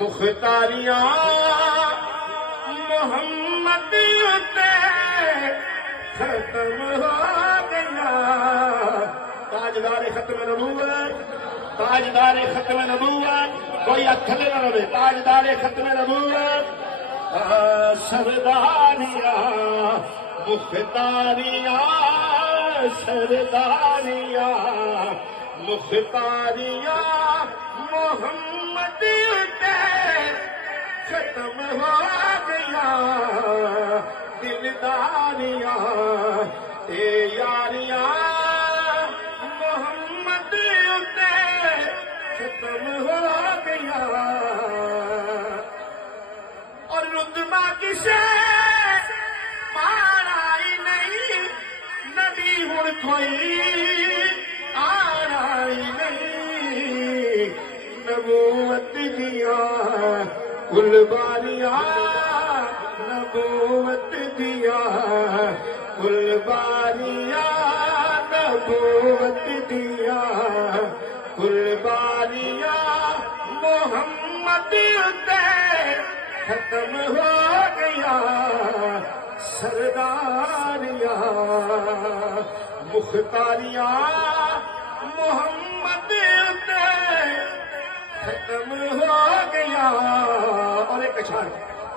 مختاریاں محمد اتے ختم ہو گیا تاجدار ختم نبوت تاجدار ختم نبوت کوئی اتھلے نہ رہے تاجدار ختم نبوت سرداریاں مختاریاں سرداریاں مختاریاں محمد اتے ختم ہو گیا دلداریاں اے یاریاں محمد اتے ختم ہو گیا اور رتبہ کسے مارا ہی نہیں نبی ہن کوئی آنا ہی نہیں نبوت دیا کلباریاں نبوت دیا کلباریاں نبوت دیا کلباریاں محمد اتے ختم ہو گیا سرداریاں مختاریاں محمد اتے ختم ہو گیا اور ایک اشعار